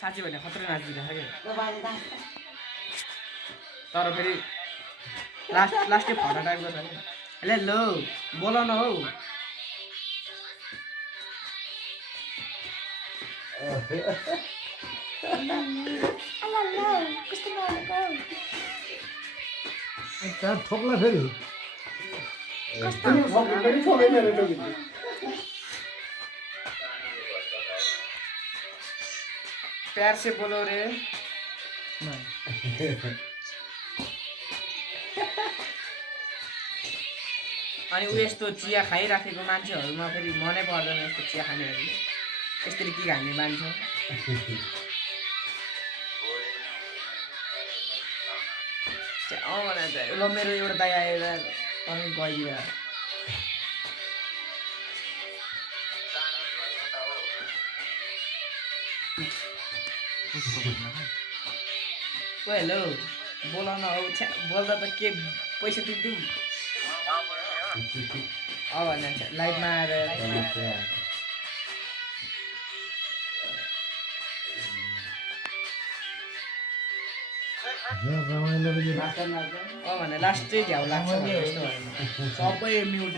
साँच्ची भने खतरा नाचिदिरहेको क्या ल बाजे दास तर फेरि लास्टै फटा टाइपको छ क्या हेलो लो बोल न हौ चार ठोक्ला फेरि प्यार से बोलो रे अनि ऊ यस्तो चिया खाइराखेको मान्छेहरूमा फेरि मनै पर्दैन यस्तो चिया खानेहरूले यसरी के खाने मान्छे भने ल मेरो एउटा दाइ आएर तपाईँ गइदियो ओ हेलो बोल न हौ बोल्दा त के पैसा तिर्दिउँ भने लाइभमा आएर रमाइलो भने लास्ट चाहिँ झ्याउ लाग्छ भने जस्तो सबै म्युट